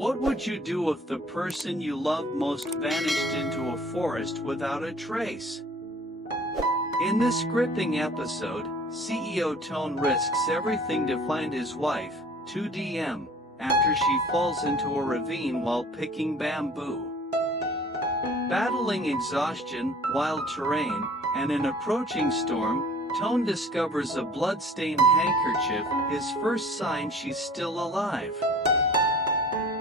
What would you do if the person you love most vanished into a forest without a trace? In this gripping episode, CEO Toan risks everything to find his wife, Ly Tu Diem, after she falls into a ravine while picking bamboo. Battling exhaustion, wild terrain, and an approaching storm, Toan discovers a blood-stained handkerchief, his first sign she's still alive.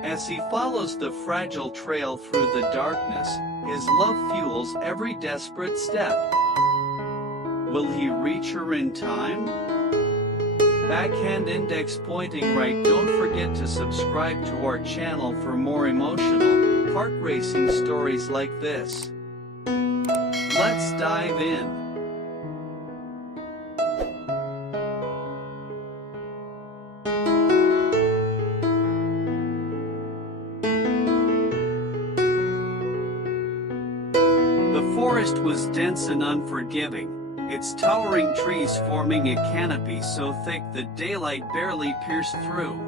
As he follows the fragile trail through the darkness, his love fuels every desperate step. Will he reach her in time? Backhand index pointing right. Don't forget to subscribe to our channel for more emotional, heart-racing stories like this. Let's dive in. The forest was dense and unforgiving, its towering trees forming a canopy so thick that daylight barely pierced through.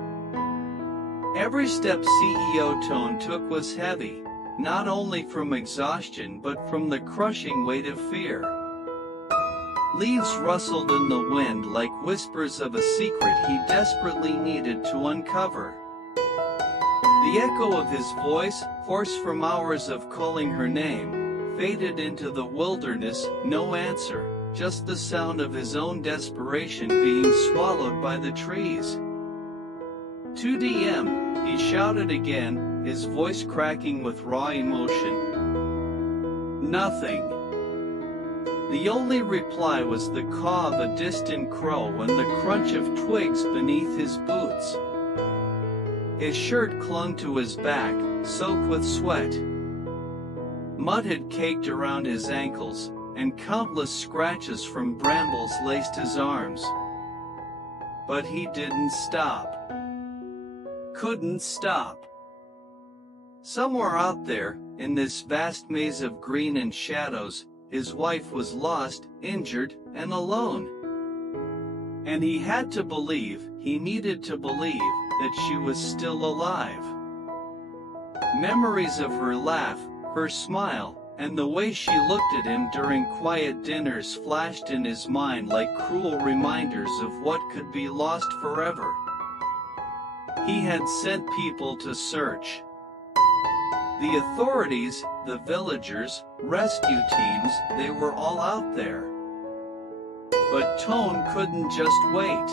Every step CEO Toan took was heavy, not only from exhaustion but from the crushing weight of fear. Leaves rustled in the wind like whispers of a secret he desperately needed to uncover. The echo of his voice, hoarse from hours of calling her name, faded into the wilderness. No answer, just the sound of his own desperation being swallowed by the trees. Ly Tu Diem, he shouted again, his voice cracking with raw emotion. Nothing. The only reply was the caw of a distant crow and the crunch of twigs beneath his boots. His shirt clung to his back, soaked with sweat. Mud had caked around his ankles, and countless scratches from brambles laced his arms. But he didn't stop. Couldn't stop. Somewhere out there, in this vast maze of green and shadows, his wife was lost, injured, and alone. And he had to believe, he needed to believe, that she was still alive. Memories of her laugh, her smile, and the way she looked at him during quiet dinners flashed in his mind like cruel reminders of what could be lost forever. He had sent people to search. The authorities, the villagers, rescue teams, they were all out there. But Toan couldn't just wait.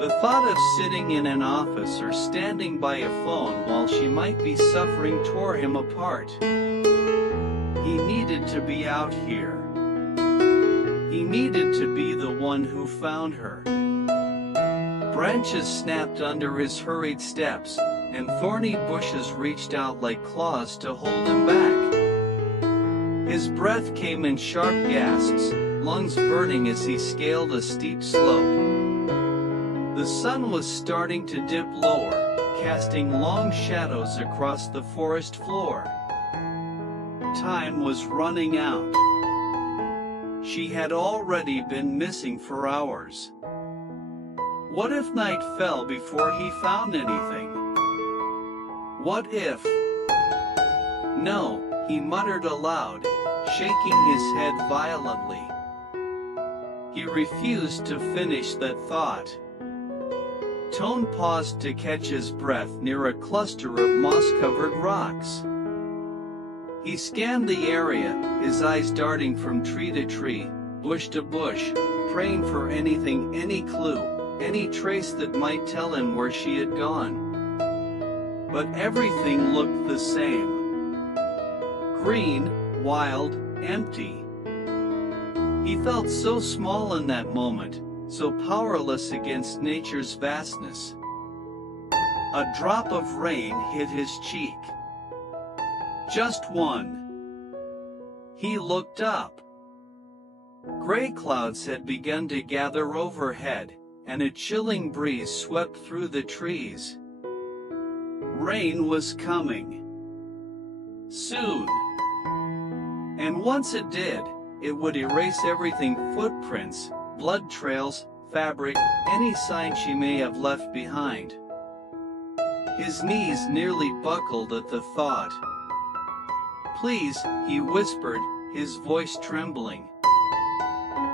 The thought of sitting in an office or standing by a phone while she might be suffering tore him apart. He needed to be out here. He needed to be the one who found her. Branches snapped under his hurried steps, and thorny bushes reached out like claws to hold him back. His breath came in sharp gasps, lungs burning as he scaled a steep slope. The sun was starting to dip lower, casting long shadows across the forest floor. Time was running out. She had already been missing for hours. What if night fell before he found anything? What if? No, he muttered aloud, shaking his head violently. He refused to finish that thought. Toan paused to catch his breath near a cluster of moss-covered rocks. He scanned the area, his eyes darting from tree to tree, bush to bush, praying for anything, any clue, any trace that might tell him where she had gone. But everything looked the same. Green, wild, empty. He felt so small in that moment, so powerless against nature's vastness. A drop of rain hit his cheek. Just one. He looked up. Gray clouds had begun to gather overhead, and a chilling breeze swept through the trees. Rain was coming. Soon. And once it did, it would erase everything: footprints, blood trails, fabric, any sign she may have left behind. His knees nearly buckled at the thought. "Please," he whispered, his voice trembling.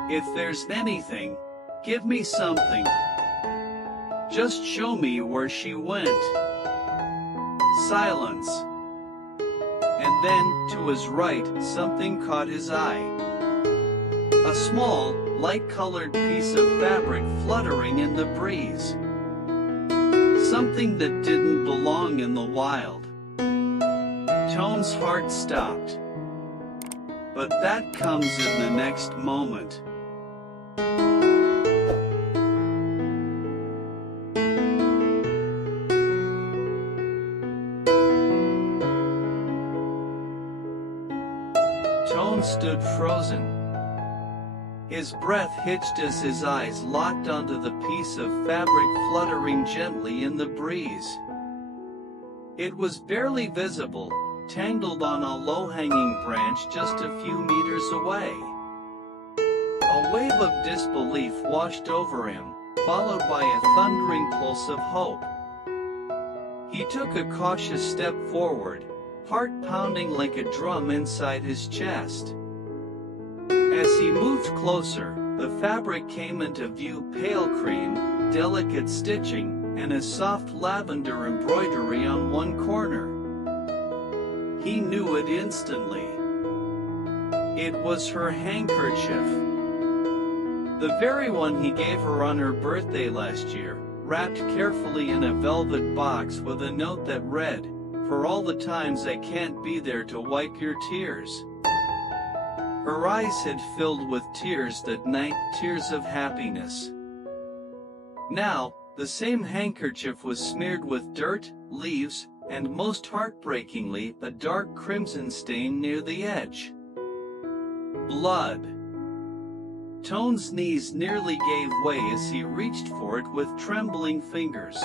"If there's anything, give me something. Just show me where she went." Silence. And then, to his right, something caught his eye. A small, light-colored piece of fabric fluttering in the breeze. Something that didn't belong in the wild. Toan's heart stopped. But that comes in the next moment. Toan stood frozen. His breath hitched as his eyes locked onto the piece of fabric fluttering gently in the breeze. It was barely visible, tangled on a low-hanging branch just a few meters away. A wave of disbelief washed over him, followed by a thundering pulse of hope. He took a cautious step forward, heart pounding like a drum inside his chest. As he moved closer, the fabric came into view: pale cream, delicate stitching, and a soft lavender embroidery on one corner. He knew it instantly. It was her handkerchief. The very one he gave her on her birthday last year, wrapped carefully in a velvet box with a note that read, "For all the times I can't be there to wipe your tears." Her eyes had filled with tears that night, tears of happiness. Now, the same handkerchief was smeared with dirt, leaves, and most heartbreakingly, a dark crimson stain near the edge. Blood. Toan's knees nearly gave way as he reached for it with trembling fingers.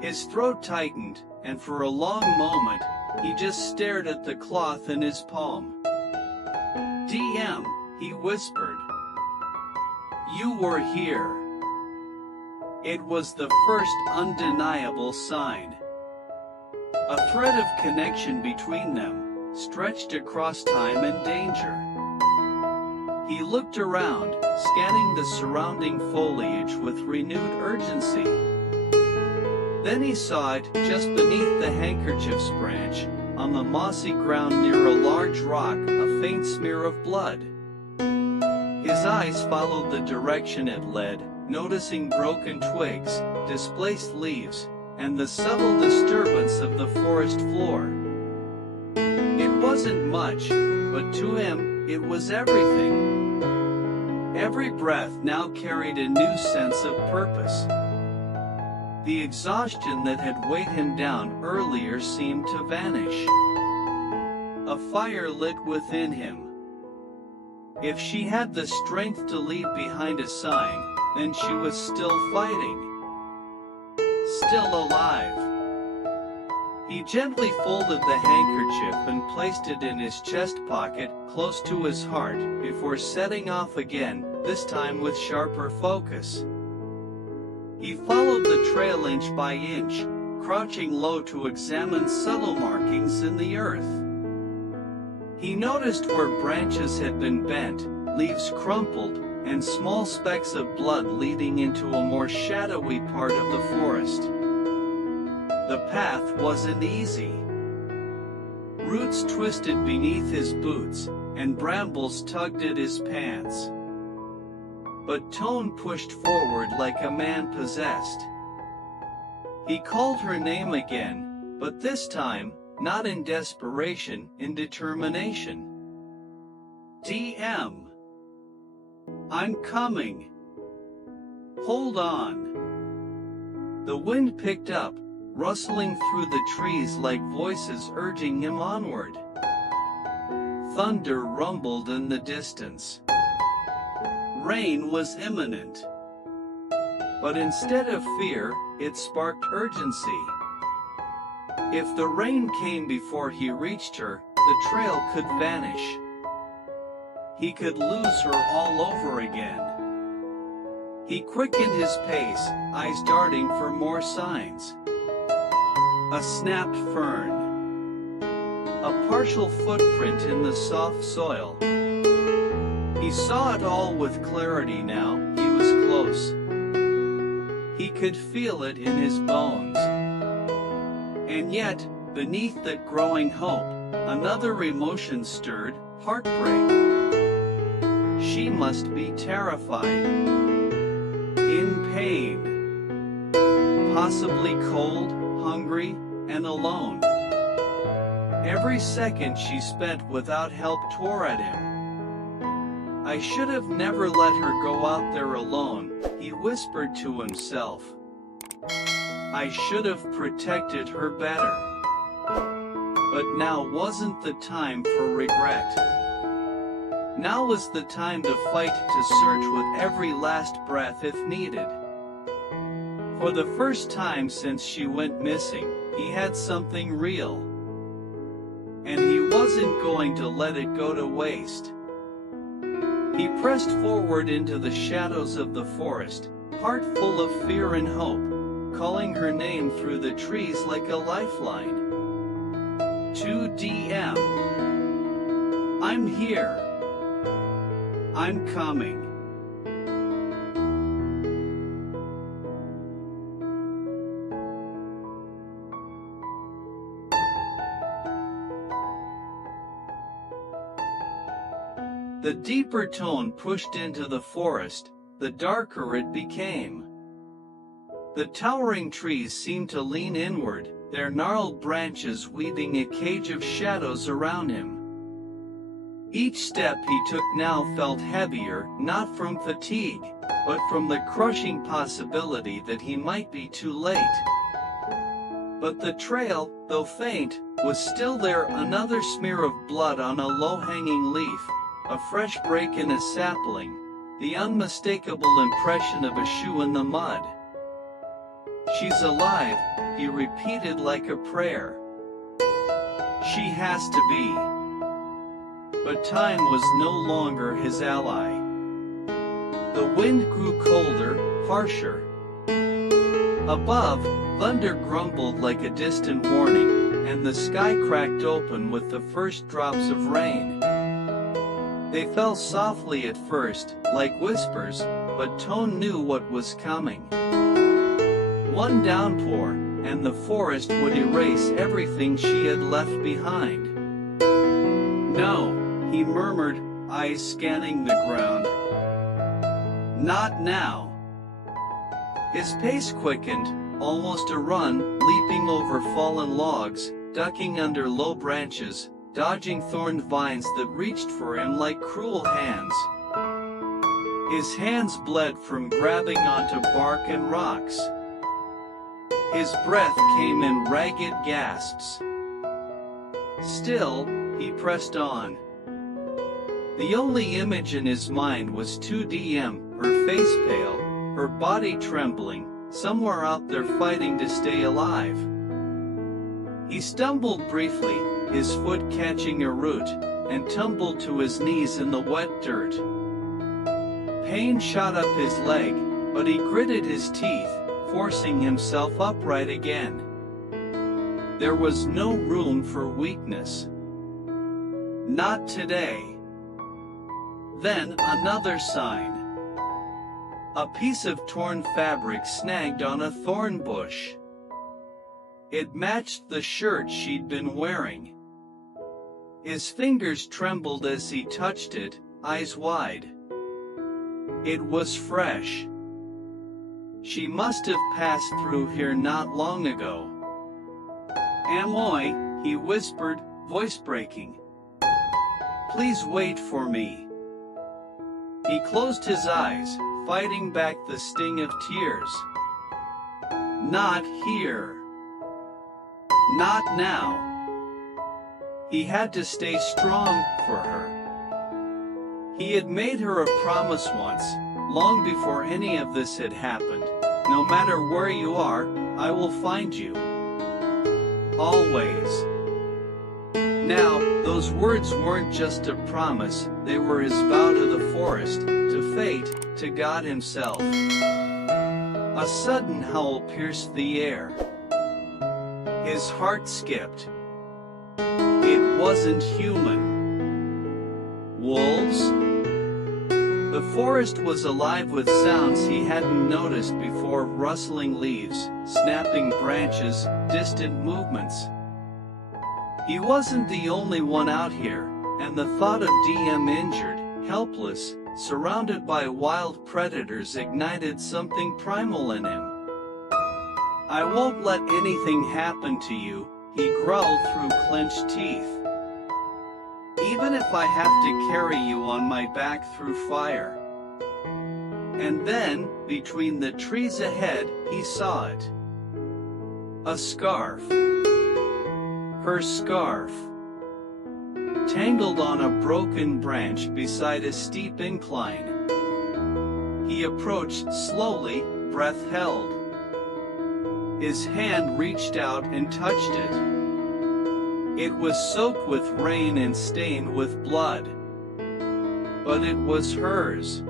His throat tightened, and for a long moment, he just stared at the cloth in his palm. "DM," he whispered. "You were here." It was the first undeniable sign. A thread of connection between them, stretched across time and danger. He looked around, scanning the surrounding foliage with renewed urgency. Then he saw it, just beneath the handkerchief's branch, on the mossy ground near a large rock, a faint smear of blood. His eyes followed the direction it led, noticing broken twigs, displaced leaves, and the subtle disturbance of the forest floor. It wasn't much, but to him, it was everything. Every breath now carried a new sense of purpose. The exhaustion that had weighed him down earlier seemed to vanish. A fire lit within him. If she had the strength to leave behind a sign, then she was still fighting. Still alive. He gently folded the handkerchief and placed it in his chest pocket, close to his heart, before setting off again, this time with sharper focus. He followed the trail inch by inch, crouching low to examine subtle markings in the earth. He noticed where branches had been bent, leaves crumpled, and small specks of blood leading into a more shadowy part of the forest. The path wasn't easy. Roots twisted beneath his boots, and brambles tugged at his pants. But Toan pushed forward like a man possessed. He called her name again, but this time, not in desperation, in determination. "DM. I'm coming. Hold on." The wind picked up, rustling through the trees like voices urging him onward. Thunder rumbled in the distance. Rain was imminent. But instead of fear, it sparked urgency. If the rain came before he reached her, the trail could vanish. He could lose her all over again. He quickened his pace, eyes darting for more signs. A snapped fern. A partial footprint in the soft soil. He saw it all with clarity now. He was close. He could feel it in his bones. And yet, beneath that growing hope, another emotion stirred, heartbreak. She must be terrified. In pain. Possibly cold, hungry, and alone. Every second she spent without help tore at him. I should have never let her go out there alone, he whispered to himself. I should have protected her better. But now wasn't the time for regret. Now was the time to fight, to search with every last breath if needed. For the first time since she went missing, he had something real. And he wasn't going to let it go to waste. He pressed forward into the shadows of the forest, heart full of fear and hope, calling her name through the trees like a lifeline. Tu Diem. I'm here. I'm coming. The deeper Toan pushed into the forest, the darker it became. The towering trees seemed to lean inward, their gnarled branches weaving a cage of shadows around him. Each step he took now felt heavier, not from fatigue, but from the crushing possibility that he might be too late. But the trail, though faint, was still there, another smear of blood on a low-hanging leaf. A fresh break in a sapling, the unmistakable impression of a shoe in the mud. She's alive, he repeated like a prayer. She has to be. But time was no longer his ally. The wind grew colder, harsher. Above, thunder grumbled like a distant warning, and the sky cracked open with the first drops of rain. They fell softly at first, like whispers, but Toan knew what was coming. One downpour, and the forest would erase everything she had left behind. No, he murmured, eyes scanning the ground. Not now. His pace quickened, almost a run, leaping over fallen logs, ducking under low branches, dodging thorned vines that reached for him like cruel hands. His hands bled from grabbing onto bark and rocks. His breath came in ragged gasps. Still, he pressed on. The only image in his mind was Tu Diem, her face pale, her body trembling, somewhere out there fighting to stay alive. He stumbled briefly, his foot catching a root, and tumbled to his knees in the wet dirt. Pain shot up his leg, but he gritted his teeth, forcing himself upright again. There was no room for weakness. Not today. Then another sign. A piece of torn fabric snagged on a thorn bush. It matched the shirt she'd been wearing. His fingers trembled as he touched it, eyes wide. It was fresh. She must have passed through here not long ago. Amoy, he whispered, voice breaking. Please wait for me. He closed his eyes, fighting back the sting of tears. Not here. Not now. He had to stay strong for her. He had made her a promise once, long before any of this had happened. No matter where you are, I will find you. Always. Now, those words weren't just a promise, they were his vow to the forest, to fate, to God himself. A sudden howl pierced the air. His heart skipped. It wasn't human. Wolves? The forest was alive with sounds he hadn't noticed before: rustling leaves, snapping branches, distant movements. He wasn't the only one out here, and the thought of Diem injured, helpless, surrounded by wild predators ignited something primal in him. "I won't let anything happen to you," he growled through clenched teeth. "Even if I have to carry you on my back through fire." And then, between the trees ahead, he saw it. A scarf. Her scarf. Tangled on a broken branch beside a steep incline. He approached slowly, breath held. His hand reached out and touched it. It was soaked with rain and stained with blood. But it was hers.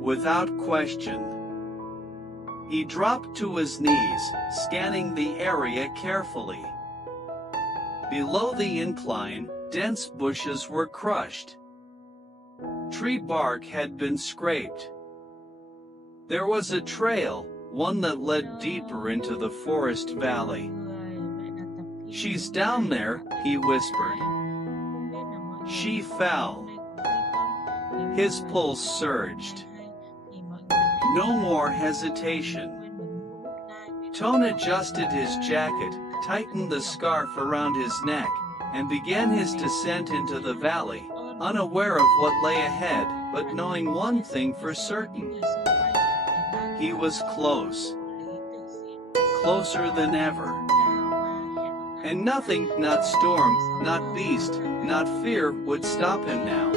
Without question. He dropped to his knees, scanning the area carefully. Below the incline, dense bushes were crushed. Tree bark had been scraped. There was a trail, one that led deeper into the forest valley. "She's down there," he whispered. She fell. His pulse surged. No more hesitation. Toan adjusted his jacket, tightened the scarf around his neck, and began his descent into the valley, unaware of what lay ahead, but knowing one thing for certain. He was close. Closer than ever. And nothing, not storm, not beast, not fear, would stop him now.